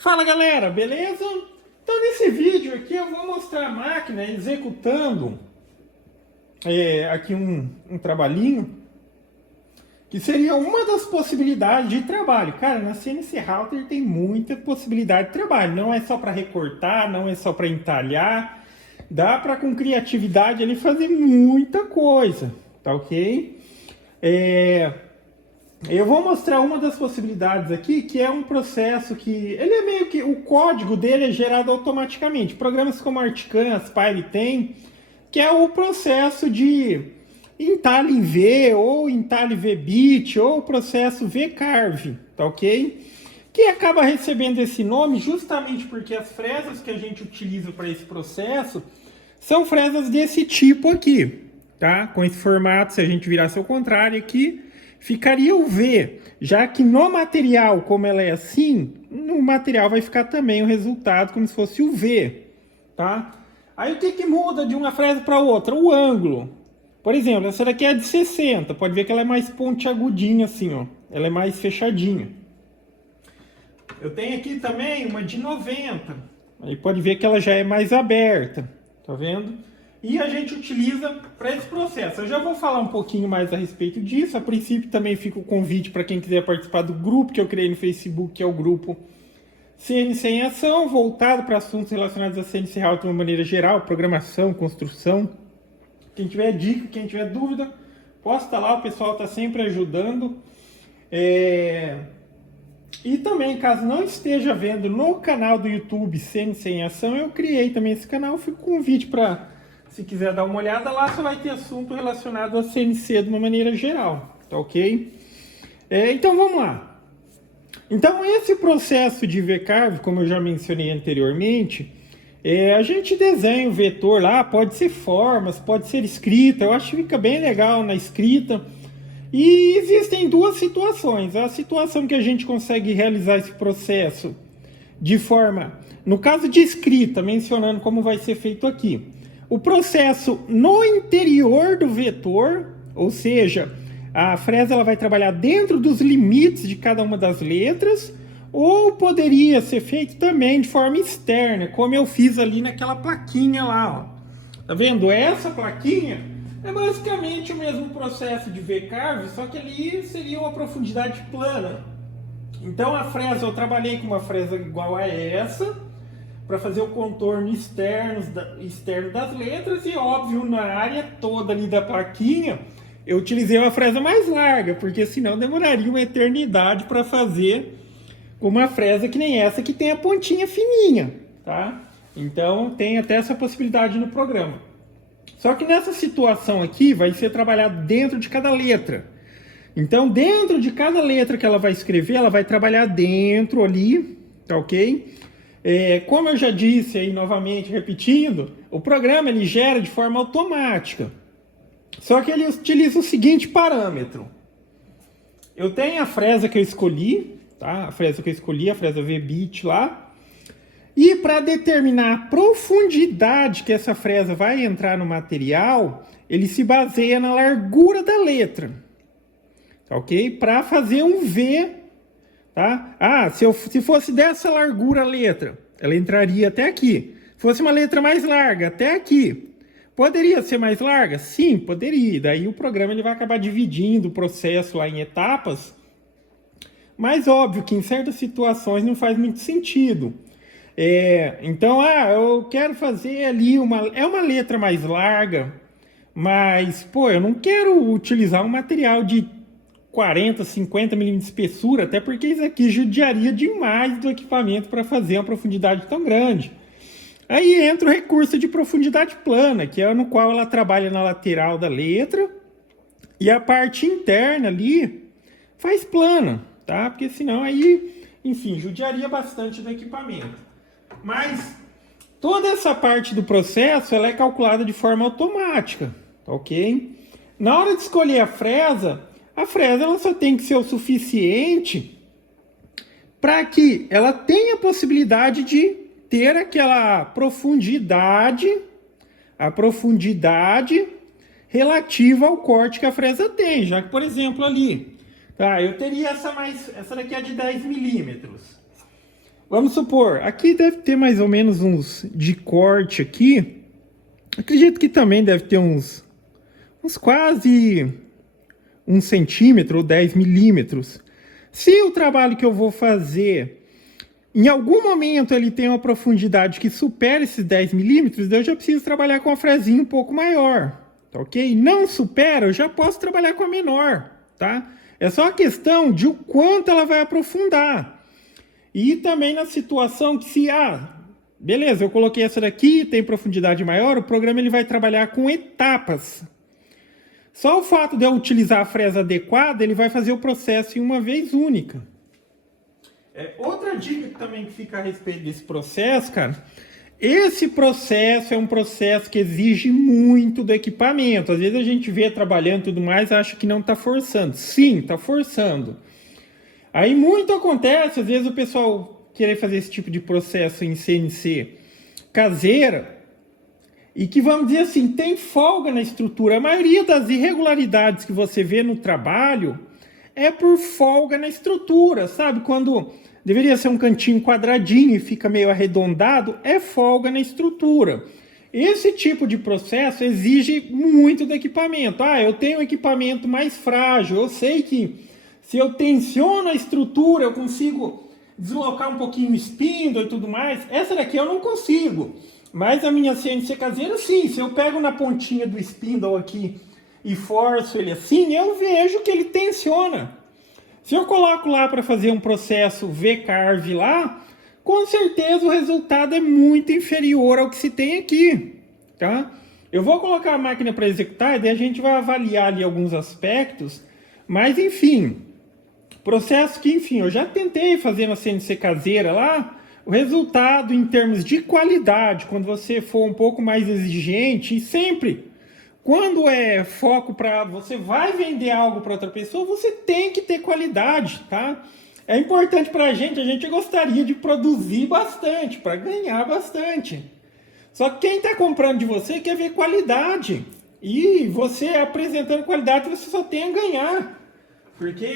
Fala galera, beleza? Então nesse vídeo aqui eu vou mostrar a máquina executando aqui um trabalhinho que seria uma das possibilidades de trabalho. Cara, na CNC Router tem muita possibilidade de trabalho, não é só para recortar, não é só para entalhar, dá para com criatividade ali fazer muita coisa, tá ok? Eu vou mostrar uma das possibilidades aqui, que é um processo que... ele é meio que... o código dele é gerado automaticamente. Programas como Artican, Aspire tem, que é o processo de entalhe em V, ou entalhe V-bit, ou o processo V-carve, tá ok? Que acaba recebendo esse nome justamente porque as fresas que a gente utiliza para esse processo são fresas desse tipo aqui, tá? Com esse formato, se a gente virasse ao contrário aqui, ficaria o V, já que no material, como ela é assim, no material vai ficar também o resultado como se fosse o V, tá? Aí o que muda de uma fresa para outra? O ângulo. Por exemplo, essa daqui é de 60, pode ver que ela é mais pontiagudinha assim, ó. Ela é mais fechadinha. Eu tenho aqui também uma de 90, aí pode ver que ela já é mais aberta, tá vendo? E a gente utiliza para esse processo. Eu já vou falar um pouquinho mais a respeito disso. A princípio também fica o convite para quem quiser participar do grupo que eu criei no Facebook, que é o grupo CNC em Ação, voltado para assuntos relacionados a CNC Router de uma maneira geral, programação, construção. Quem tiver dica, quem tiver dúvida, posta lá, o pessoal está sempre ajudando. E também, caso não esteja vendo no canal do YouTube CNC em Ação, eu criei também esse canal, fica o convite para... se quiser dar uma olhada lá, só vai ter assunto relacionado a CNC de uma maneira geral, tá ok? Então vamos lá. Então esse processo de V-carve, como eu já mencionei anteriormente, a gente desenha o vetor lá, pode ser formas, pode ser escrita, eu acho que fica bem legal na escrita. E existem duas situações. A situação que a gente consegue realizar esse processo de forma, no caso de escrita, mencionando como vai ser feito aqui. O processo no interior do vetor, ou seja, a fresa ela vai trabalhar dentro dos limites de cada uma das letras, ou poderia ser feito também de forma externa, como eu fiz ali naquela plaquinha lá, ó. Tá vendo? Essa plaquinha é basicamente o mesmo processo de V-carve, só que ali seria uma profundidade plana. Então a fresa, eu trabalhei com uma fresa igual a essa, para fazer o contorno externo das letras, e óbvio, na área toda ali da plaquinha, eu utilizei uma fresa mais larga, porque senão demoraria uma eternidade para fazer uma fresa que nem essa, que tem a pontinha fininha, tá? Então tem até essa possibilidade no programa. Só que nessa situação aqui, vai ser trabalhado dentro de cada letra. Então dentro de cada letra que ela vai escrever, ela vai trabalhar dentro ali, tá ok? Como eu já disse aí novamente, repetindo, o programa ele gera de forma automática. Só que ele utiliza o seguinte parâmetro. Eu tenho a fresa que eu escolhi, tá? A fresa que eu escolhi, a fresa V-bit lá. E para determinar a profundidade que essa fresa vai entrar no material, ele se baseia na largura da letra. Tá ok? Para fazer um V. Tá? Se fosse dessa largura a letra, ela entraria até aqui. Se fosse uma letra mais larga, até aqui. Poderia ser mais larga? Sim, poderia. Daí o programa ele vai acabar dividindo o processo lá em etapas. Mas óbvio que em certas situações não faz muito sentido. Então, eu quero fazer ali uma letra mais larga, mas, pô, eu não quero utilizar um material de 40, 50 milímetros de espessura, até porque isso aqui judiaria demais do equipamento para fazer uma profundidade tão grande. Aí entra o recurso de profundidade plana, que é no qual ela trabalha na lateral da letra, e a parte interna ali faz plana, tá? Porque senão aí, enfim, judiaria bastante do equipamento. Mas toda essa parte do processo ela é calculada de forma automática, tá ok? Na hora de escolher a fresa ela só tem que ser o suficiente para que ela tenha a possibilidade de ter aquela profundidade, a profundidade relativa ao corte que a fresa tem. Já que, por exemplo, ali, tá, eu teria essa daqui é de 10 milímetros. Vamos supor, aqui deve ter mais ou menos uns de corte aqui. Acredito que também deve ter uns quase 1 centímetro ou 10 milímetros. Se o trabalho que eu vou fazer, em algum momento ele tem uma profundidade que supera esses 10 milímetros, eu já preciso trabalhar com a frezinha um pouco maior, tá ok? Não supera, eu já posso trabalhar com a menor, tá? É só a questão de o quanto ela vai aprofundar. E também na situação que se, beleza, eu coloquei essa daqui, tem profundidade maior, o programa ele vai trabalhar com etapas. Só o fato de eu utilizar a fresa adequada, ele vai fazer o processo em uma vez única. Outra dica que também fica a respeito desse processo, cara, esse processo é um processo que exige muito do equipamento. Às vezes a gente vê trabalhando e tudo mais, acha que não está forçando. Sim, está forçando. Aí muito acontece, às vezes o pessoal querer fazer esse tipo de processo em CNC caseira e que, vamos dizer assim, tem folga na estrutura. A maioria das irregularidades que você vê no trabalho é por folga na estrutura, sabe? Quando deveria ser um cantinho quadradinho e fica meio arredondado, é folga na estrutura. Esse tipo de processo exige muito do equipamento. Eu tenho um equipamento mais frágil, eu sei que se eu tensiono a estrutura, eu consigo deslocar um pouquinho o spindle e tudo mais. Essa daqui eu não consigo. Mas a minha CNC caseira, sim. Se eu pego na pontinha do spindle aqui e forço ele assim, eu vejo que ele tensiona. Se eu coloco lá para fazer um processo V-Carve lá, com certeza o resultado é muito inferior ao que se tem aqui, tá? Eu vou colocar a máquina para executar e daí a gente vai avaliar ali alguns aspectos, mas enfim... Processo que, enfim, eu já tentei fazer na CNC caseira lá, o resultado em termos de qualidade, quando você for um pouco mais exigente, e sempre, quando é foco para você vai vender algo para outra pessoa, você tem que ter qualidade, tá? É importante para a gente gostaria de produzir bastante, para ganhar bastante. Só que quem está comprando de você quer ver qualidade, e você apresentando qualidade, você só tem a ganhar, porque...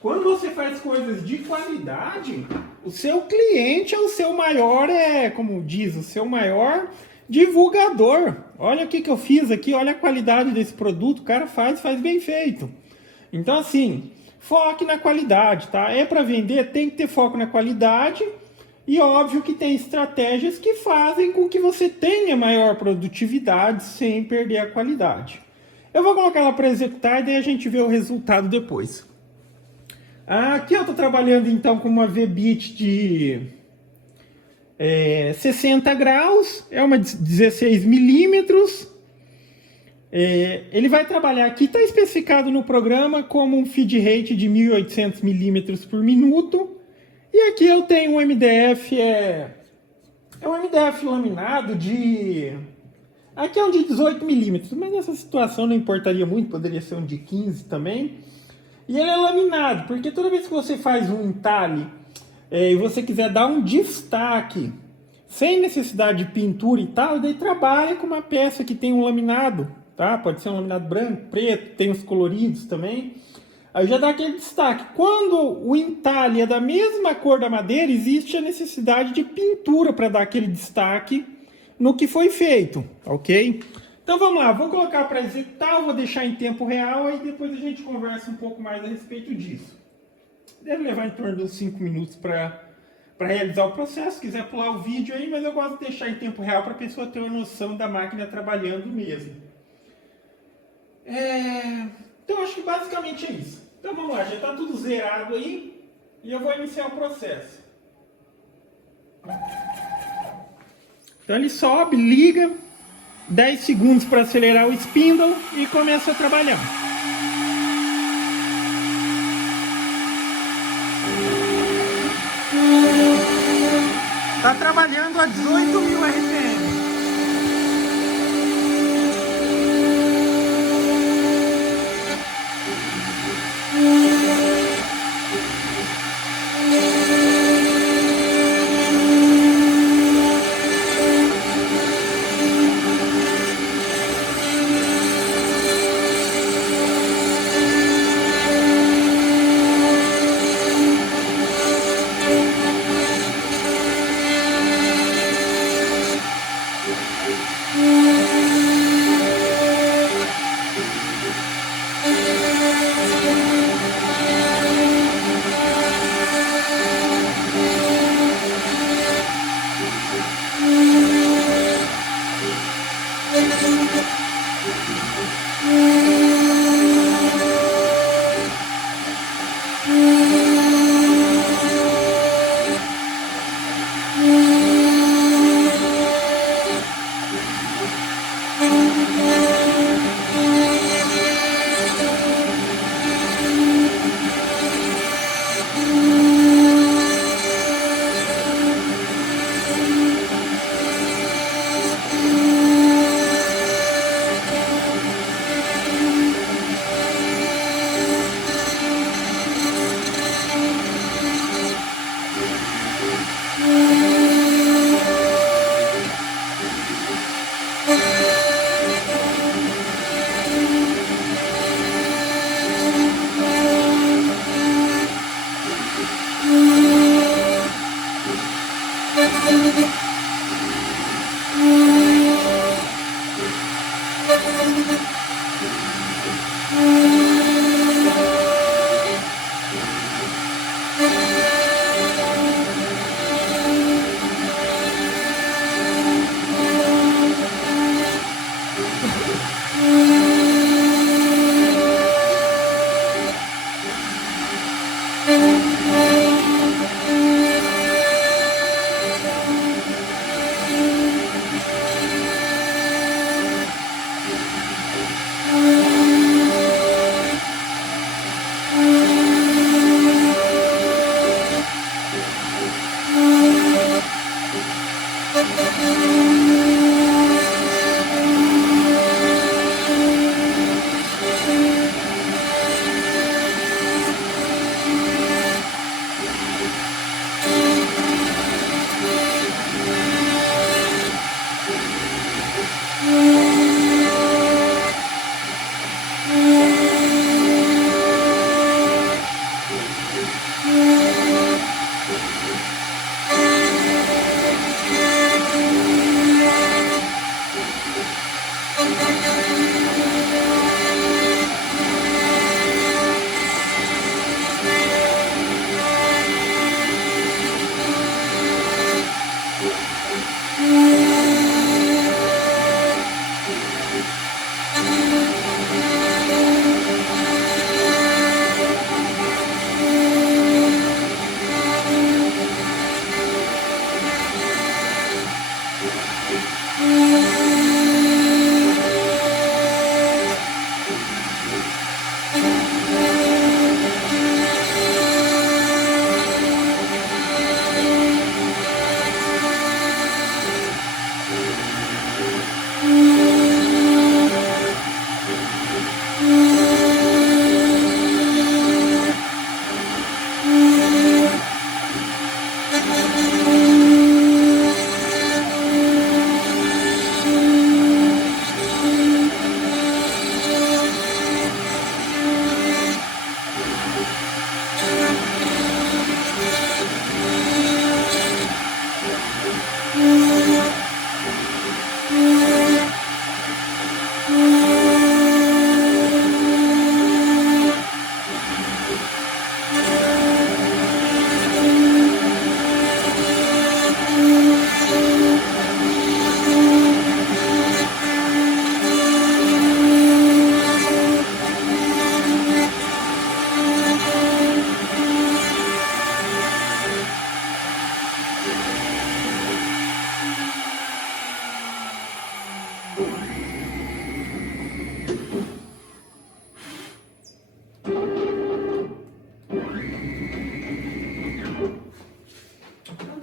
Quando você faz coisas de qualidade, o seu cliente é o seu maior, como diz, o seu maior divulgador. Olha o que eu fiz aqui, olha a qualidade desse produto, o cara faz bem feito. Então assim, foque na qualidade, tá? É para vender, tem que ter foco na qualidade e óbvio que tem estratégias que fazem com que você tenha maior produtividade sem perder a qualidade. Eu vou colocar ela para executar e daí a gente vê o resultado depois. Aqui eu estou trabalhando então com uma V-bit de 60 graus, é uma 16 milímetros. Ele vai trabalhar aqui, está especificado no programa como um feed rate de 1800 milímetros por minuto. E aqui eu tenho um MDF, um MDF laminado de... Aqui é um de 18 milímetros, mas nessa situação não importaria muito, poderia ser um de 15 também. E ele é laminado, porque toda vez que você faz um entalhe e você quiser dar um destaque, sem necessidade de pintura e tal, daí trabalha com uma peça que tem um laminado, tá? Pode ser um laminado branco, preto, tem os coloridos também. Aí já dá aquele destaque. Quando o entalhe é da mesma cor da madeira, existe a necessidade de pintura para dar aquele destaque no que foi feito, ok? Então vamos lá, vou colocar para executar, vou deixar em tempo real e depois a gente conversa um pouco mais a respeito disso. Deve levar em torno de uns 5 minutos para realizar o processo, se quiser pular o vídeo aí, mas eu gosto de deixar em tempo real para a pessoa ter uma noção da máquina trabalhando mesmo. Então acho que basicamente é isso. Então vamos lá, já está tudo zerado aí e eu vou iniciar o processo. Então ele sobe, liga... 10 segundos para acelerar o spindle e começa a trabalhar. Está trabalhando a 18.000 RPM.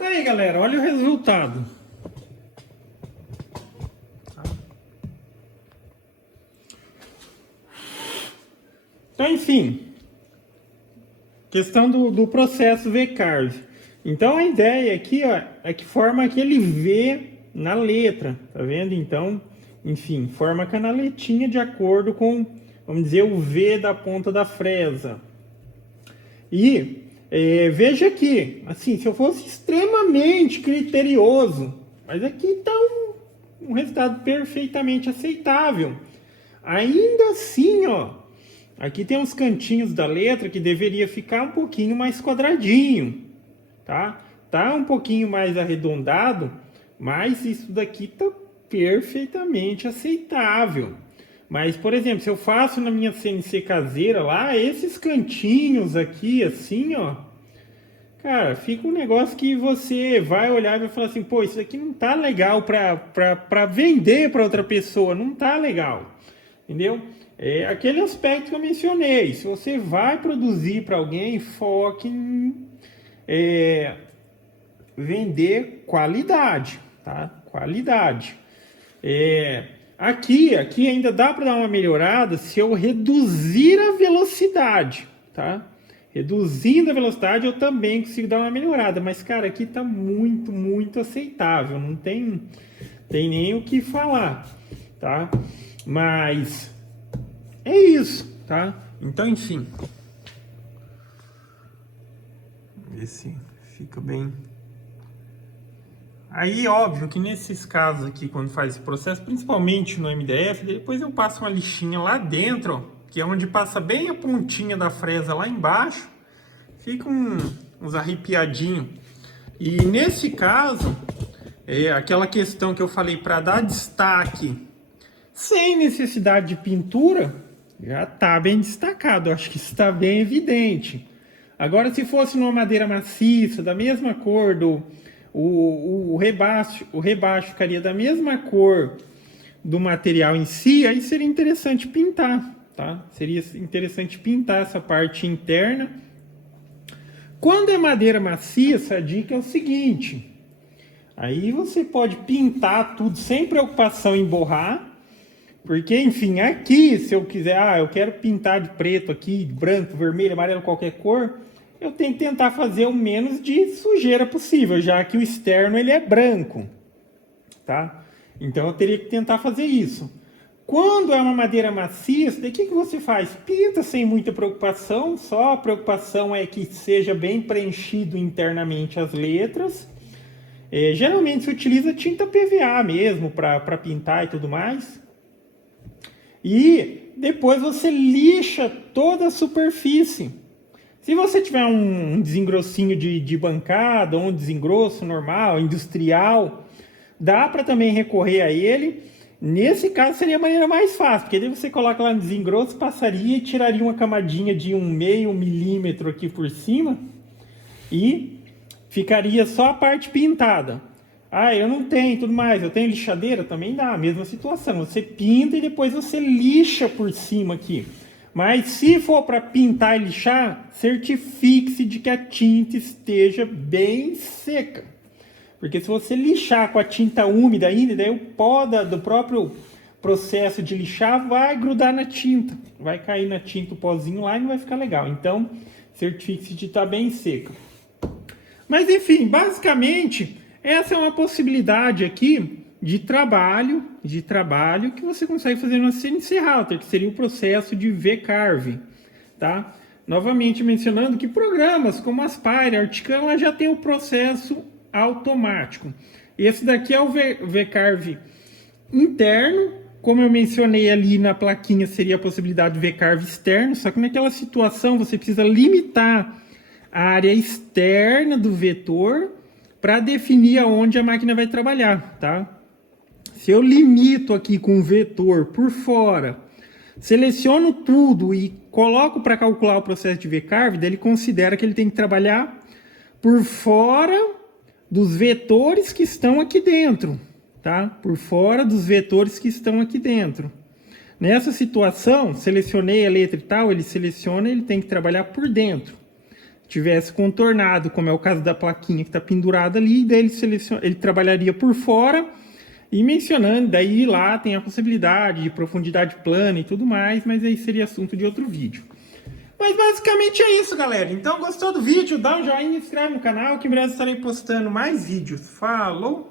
tá aí, galera, olha o resultado. Então, enfim, questão do processo V-Carve. Então, a ideia aqui, ó, é que forma aquele V na letra, tá vendo? Então, enfim, forma a canaletinha de acordo com, vamos dizer, o V da ponta da fresa. E veja aqui, assim, se eu fosse extremamente criterioso, mas aqui está um resultado perfeitamente aceitável. Ainda assim, ó, aqui tem uns cantinhos da letra que deveria ficar um pouquinho mais quadradinho, tá? Tá um pouquinho mais arredondado, mas isso daqui tá perfeitamente aceitável. Mas, por exemplo, se eu faço na minha CNC caseira lá, esses cantinhos aqui, assim, ó, cara, fica um negócio que você vai olhar e vai falar assim, pô, isso aqui não tá legal pra vender para outra pessoa, não tá legal, entendeu? É aquele aspecto que eu mencionei, se você vai produzir para alguém, foque em vender qualidade, tá? Qualidade. Aqui ainda dá para dar uma melhorada se eu reduzir a velocidade, tá? Reduzindo a velocidade eu também consigo dar uma melhorada, mas cara, aqui tá muito, muito aceitável, não tem nem o que falar, tá? Mas é isso, tá? Então, enfim. Ver se fica bem. Aí, óbvio que nesses casos aqui, quando faz esse processo, principalmente no MDF, depois eu passo uma lixinha lá dentro, ó, que é onde passa bem a pontinha da fresa lá embaixo, fica uns arrepiadinhos. E nesse caso, aquela questão que eu falei para dar destaque, sem necessidade de pintura, já está bem destacado, eu acho que está bem evidente. Agora, se fosse numa madeira maciça, da mesma cor o rebaixo ficaria da mesma cor do material em si, aí seria interessante pintar, tá? Seria interessante pintar essa parte interna. Quando é madeira maciça, a dica é o seguinte, aí você pode pintar tudo sem preocupação em borrar, porque, enfim, aqui, se eu quiser, eu quero pintar de preto aqui, branco, vermelho, amarelo, qualquer cor, eu tenho que tentar fazer o menos de sujeira possível, já que o externo ele é branco, tá? Então eu teria que tentar fazer isso. Quando é uma madeira macia, o que você faz? Pinta sem muita preocupação, só a preocupação é que seja bem preenchido internamente as letras. Geralmente se utiliza tinta PVA mesmo para pintar e tudo mais. E depois você lixa toda a superfície. Se você tiver um desengrossinho de bancada, ou um desengrosso normal, industrial, dá para também recorrer a ele. Nesse caso seria a maneira mais fácil, porque daí você coloca lá no desengrosso, passaria e tiraria uma camadinha de 1/2 milímetro aqui por cima e ficaria só a parte pintada. Ah, eu não tenho tudo mais, eu tenho lixadeira, também dá, a mesma situação. Você pinta e depois você lixa por cima aqui. Mas se for para pintar e lixar, certifique-se de que a tinta esteja bem seca. Porque se você lixar com a tinta úmida ainda, daí o pó do próprio processo de lixar vai grudar na tinta. Vai cair na tinta o pozinho lá e não vai ficar legal. Então, certifique-se de estar bem seca. Mas enfim, basicamente, essa é uma possibilidade aqui de trabalho que você consegue fazer no CNC Router, que seria o processo de V-Carve, tá? Novamente mencionando que programas como Aspire, Articam, já tem o processo automático. Esse daqui é o V-Carve interno, como eu mencionei ali na plaquinha, seria a possibilidade de V-Carve externo, só que naquela situação você precisa limitar a área externa do vetor para definir aonde a máquina vai trabalhar, tá? Se eu limito aqui com o vetor por fora, seleciono tudo e coloco para calcular o processo de V-Carve, daí ele considera que ele tem que trabalhar por fora dos vetores que estão aqui dentro, tá? Por fora dos vetores que estão aqui dentro. Nessa situação, selecionei a letra e tal, ele seleciona, ele tem que trabalhar por dentro. tivesse contornado, como é o caso da plaquinha que está pendurada ali, daí ele trabalharia por fora e mencionando, daí lá tem a possibilidade de profundidade plana e tudo mais, mas aí seria assunto de outro vídeo. Mas basicamente é isso, galera. Então, gostou do vídeo? Dá um joinha e se inscreve no canal que em breve estarei postando mais vídeos. Falou!